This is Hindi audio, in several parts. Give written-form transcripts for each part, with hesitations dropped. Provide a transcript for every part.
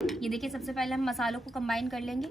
ये देखिए, सबसे पहले हम मसालों को कंबाइन कर लेंगे।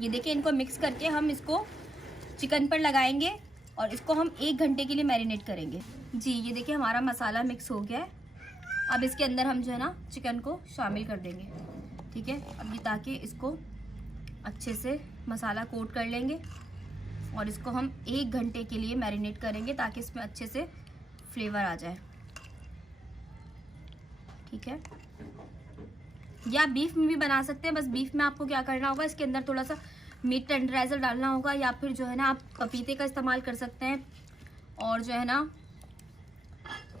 ये देखिए, इनको मिक्स करके हम इसको चिकन पर लगाएंगे और इसको हम 1 घंटे के लिए मैरिनेट करेंगे। जी, ये देखिए हमारा मसाला मिक्स हो गया है। अब इसके अंदर हम जो है ना चिकन को शामिल कर देंगे। ठीक है, अब ये ताकि इसको अच्छे से मसाला कोट कर लेंगे और इसको हम 1 घंटे के लिए मैरिनेट करेंगे ताकि इसमें अच्छे से फ्लेवर आ जाए। ठीक है, या बीफ में भी बना सकते हैं। बस बीफ में आपको क्या करना होगा, इसके अंदर थोड़ा सा मीट टेंडराइजर डालना होगा, या फिर जो है ना आप पपीते का इस्तेमाल कर सकते हैं, और जो है ना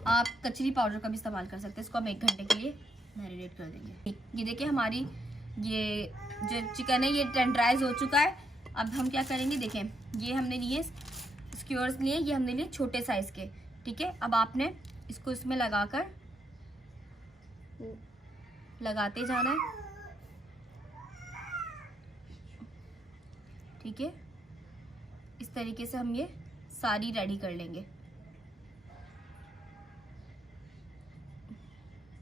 आप कचरी पाउडर का भी इस्तेमाल कर सकते हैं। इसको हम 1 घंटे के लिए मैरिनेट कर देंगे। ये देखिए, हमारी ये जो चिकन है ये टेंडराइज हो चुका है। अब हम क्या करेंगे, देखें ये हमने लिए स्क्यूअर्स लिए, ये हमने लिए छोटे साइज के। ठीक है, अब आपने इसको इसमें लगाकर लगाते जाना है। ठीक है, इस तरीके से हम ये सारी रेडी कर लेंगे।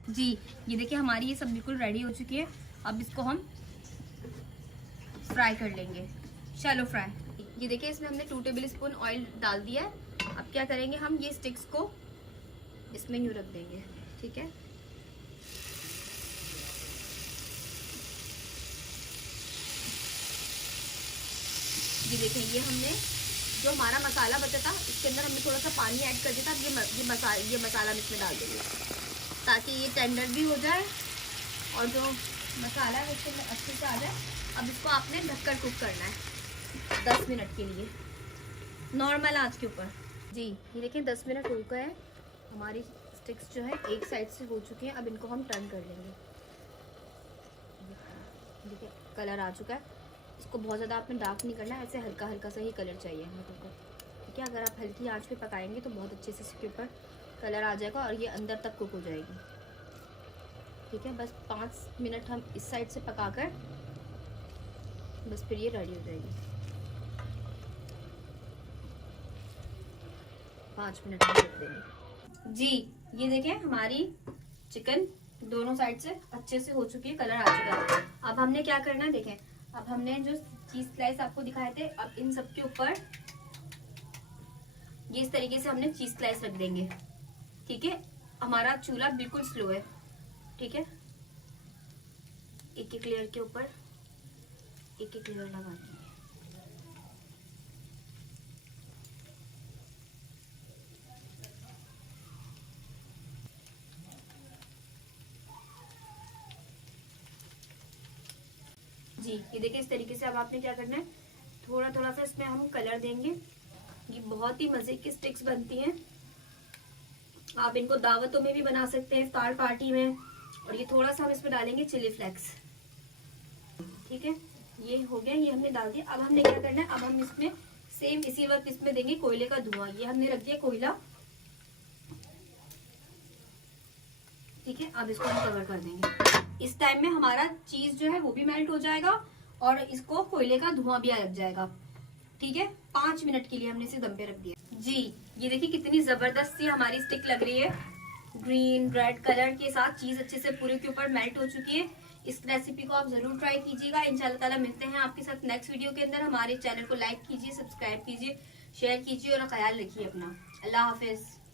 जी, ये देखिए हमारी ये सब बिल्कुल रेडी हो चुकी है। अब इसको हम फ्राई कर लेंगे, शैलो फ्राई। ये देखिए, इसमें हमने 2 टेबल स्पून ऑयल डाल दिया है। अब क्या करेंगे, हम ये स्टिक्स को इसमें यूं रख देंगे। ठीक है, ये देखें, ये हमने जो हमारा मसाला बचा था इसके अंदर हमने थोड़ा सा पानी ऐड कर दिया था। अब ये मसाला हम इसमें डाल देंगे ताकि ये टेंडर भी हो जाए और जो मसाला है उसके अंदर अच्छे से आ जाए। अब इसको आपने ढककर कुक करना है 10 मिनट के लिए, नॉर्मल आंच के ऊपर। जी, ये देखिए 10 मिनट हो गए हैं। हमारी स्टिक्स जो है एक साइड से हो चुकी हैं। अब इनको हम टर्न कर लेंगे। देखिए कलर आ चुका है। इसको बहुत ज़्यादा आपने डार्क नहीं करना है, ऐसे हल्का हल्का सा ही कलर चाहिए हम लोगों को। ठीक है, अगर आप हल्की आंच पे पकाएंगे तो बहुत अच्छे से इसके ऊपर कलर आ जाएगा और ये अंदर तक कुक हो जाएगी। ठीक है, बस 5 मिनट हम इस साइड से पकाकर बस फिर ये रेडी हो जाएगी। 5 मिनट में रख देंगे। जी, ये देखें हमारी चिकन दोनों साइड से अच्छे से हो चुकी है, कलर आ चुका है। अब हमने क्या करना है, देखें अब हमने जो चीज स्लाइस आपको दिखाए थे, अब इन सब के ऊपर ये इस तरीके से हमने चीज स्लाइस रख देंगे। ठीक है, हमारा चूल्हा बिल्कुल स्लो है। ठीक है, एक एक लेयर के ऊपर एक एक लेयर लगा देंगे। जी, ये देखिए इस तरीके से अब आपने क्या करना है, थोड़ा थोड़ा सा इसमें हम कलर देंगे। ये बहुत ही मजे की स्टिक्स बनती हैं। आप इनको दावतों में भी बना सकते हैं, इफ्तार पार्टी में। और ये थोड़ा सा हम इसमें डालेंगे चिली फ्लेक्स। ठीक है, ये हो गया, ये हमने डाल दिया। अब हमने क्या करना है, अब हम इसमें सेम इसी वक्त इसमें देंगे कोयले का धुआं। ये हमने रख दिया कोयला। ठीक है, अब इसको हम कवर कर देंगे। इस टाइम में हमारा चीज जो है वो भी मेल्ट हो जाएगा और इसको कोयले का धुआं भी लग जाएगा। ठीक है, 5 मिनट के लिए हमने इसे दम पे रख दिया। जी, ये देखिए कितनी जबरदस्त सी हमारी स्टिक लग रही है। ग्रीन रेड कलर के साथ चीज अच्छे से पूरे के ऊपर मेल्ट हो चुकी है। इस रेसिपी को आप जरूर ट्राई कीजिएगा। इंशाल्लाह ताला मिलते हैं आपके साथ नेक्स्ट वीडियो के अंदर। हमारे चैनल को लाइक कीजिए, सब्सक्राइब कीजिए, शेयर कीजिए और ख्याल रखिए अपना। अल्लाह हाफिज।